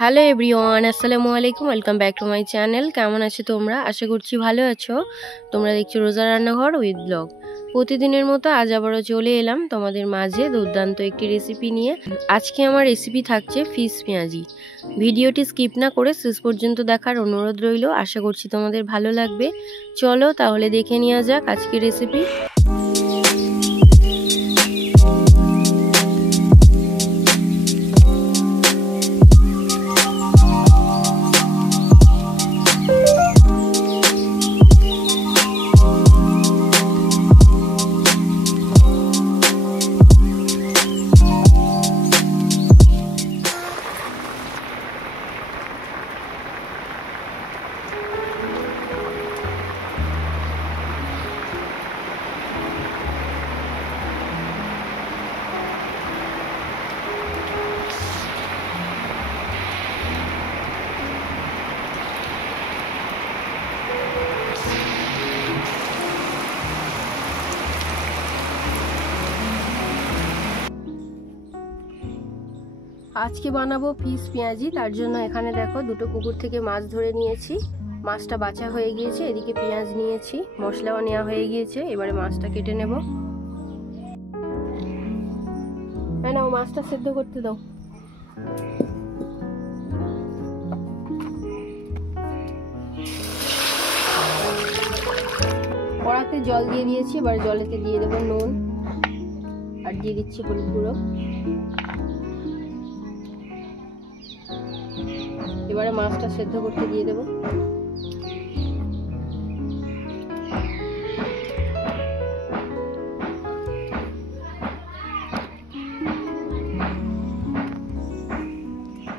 Hello everyone, আসসালামু আলাইকুম। Welcome back to my channel. কেমন আছো তোমরা? আশা করছি ভালো আছো। তোমরা দেখছো রোজা রান্নাঘর উইথ ব্লগ। প্রতিদিনের মতো আজ আবারও চলে এলাম তোমাদের মাঝে দুর্দান্ত একটি রেসিপি নিয়ে। আজকে আমার রেসিপি থাকছে ফিশ পেঁয়াজি। ভিডিওটি স্কিপ না করে শেষ পর্যন্ত দেখার অনুরোধ রইল। আশা করছি তোমাদের ভালো লাগবে। চলো তাহলে দেখে নেওয়া যাক আজকের রেসিপি। আজকে বানাবো ফিশ পেঁয়াজি। তার জন্য এখানে দেখো দুটো পুকুর থেকে মাছ ধরে নিয়েছি। মাছটা বাছা হয়ে গিয়েছে। এদিকে পেঁয়াজ নিয়েছি, মশলাও নেওয়া হয়ে গিয়েছে। এবারে মাছটা কেটে নেব। হ্যাঁ নাও, মাছটা সেদ্ধ করতে দাও। কড়াতে জল দিয়ে দিয়েছি। এবার জলেতে দিয়ে দেবো নুন আর দিয়ে দিচ্ছি হলুদ গুঁড়ো। এবারে মাছটা সেদ্ধ করতে দিয়ে দেব।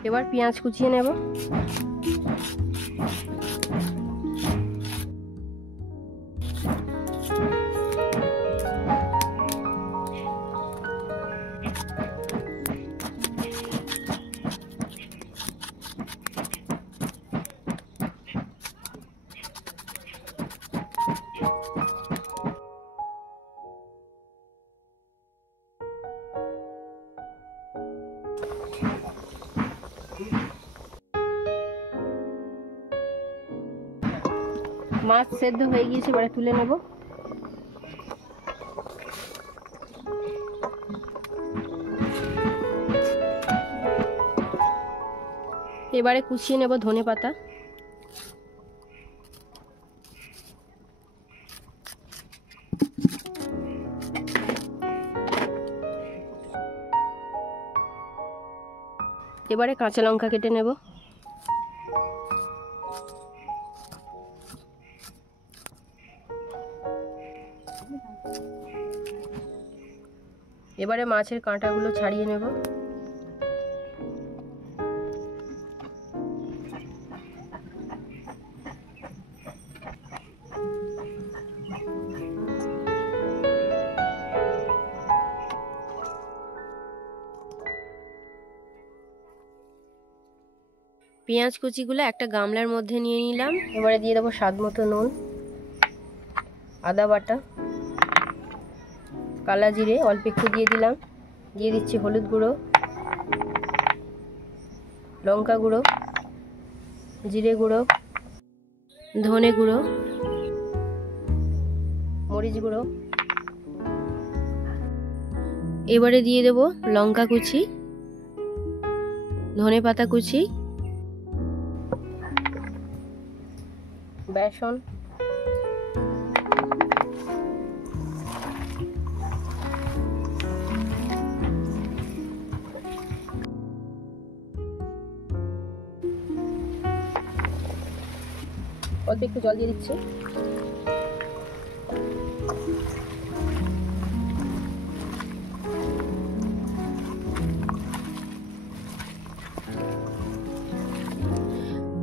এবার পেঁয়াজ কুচিয়ে নেব। মাছ সেদ্ধ হয়ে গিয়েছে, এবারে তুলে নেব। এবারে কুচিয়ে নেব ধনে পাতা। এবারে কাঁচা লঙ্কা কেটে নেব। এবারে মাছের কাঁটাগুলো ছাড়িয়ে নেব। পেঁয়াজ কুচিগুলো একটা গামলার মধ্যে নিয়ে নিলাম। এবারে দিয়ে দেবো স্বাদ মতো নুন, আদা বাটা, কালা জিরে অল্প একটু দিয়ে দিলাম। দিয়ে দিচ্ছি হলুদ গুঁড়ো, লঙ্কা গুঁড়ো, জিরে গুঁড়ো, ধনে গুঁড়ো, মরিচ গুঁড়ো। এবারে দিয়ে দেব লঙ্কা কুচি, ধনে পাতা কুচি, বেসন, অল্প একটু জল দিয়ে দিচ্ছি।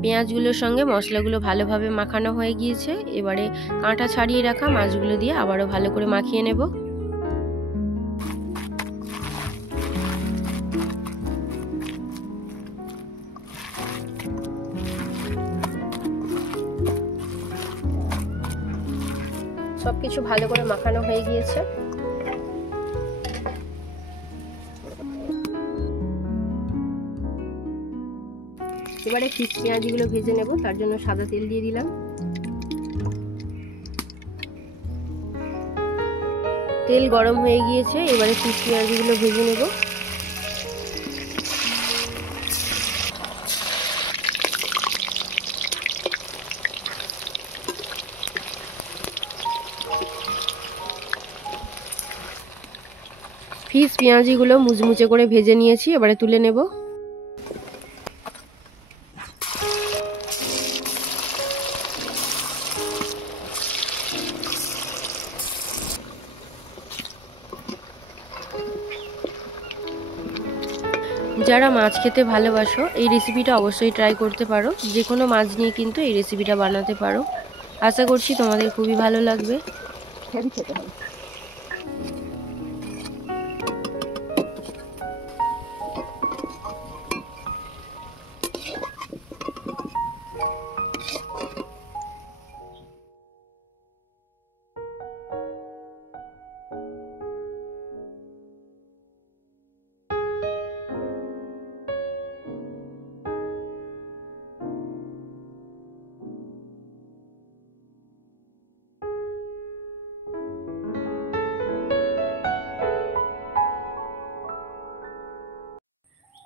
পেঁয়াজগুলোর সঙ্গে মশলাগুলো ভালোভাবে মাখানো হয়ে গিয়েছে। এবারে কাঁটা ছাড়িয়ে রাখা মাছগুলো দিয়ে আবারও ভালো করে মাখিয়ে নেব। সবকিছু ভালো করে মাখানো হয়ে গিয়েছে। এবারে ফিশ পেঁয়াজিগুলো ভেজে নেব, তার জন্য সাদা তেল দিয়ে দিলাম। তেল গরম হয়ে গিয়েছে, এবারে ফিশ পেঁয়াজিগুলো ভেজে নেব। ফিশ পেঁয়াজিগুলো মুচমুচে করে ভেজে নিয়েছি, এবারে তুলে নেব। যারা মাছ খেতে ভালোবাসো এই রেসিপিটা অবশ্যই ট্রাই করতে পারো। যে কোনো মাছ নিয়ে কিন্তু এই রেসিপিটা বানাতে পারো। আশা করছি তোমাদের খুবই ভালো লাগবে। খেতে হবে।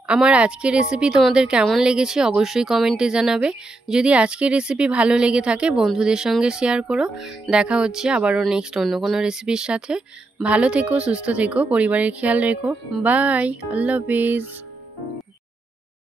আমার আজকের রেসিপি তোমাদের কেমন লেগেছে অবশ্যই কমেন্টে জানাবে। যদি আজকের রেসিপি ভালো লেগে থাকে বন্ধুদের সঙ্গে শেয়ার করো। দেখা হচ্ছে আবারও নেক্সট অন্য কোনো রেসিপির সাথে। ভালো থেকো, সুস্থ থেকো, পরিবারের খেয়াল রেখো। বাই, আল্লাহ হাফেজ।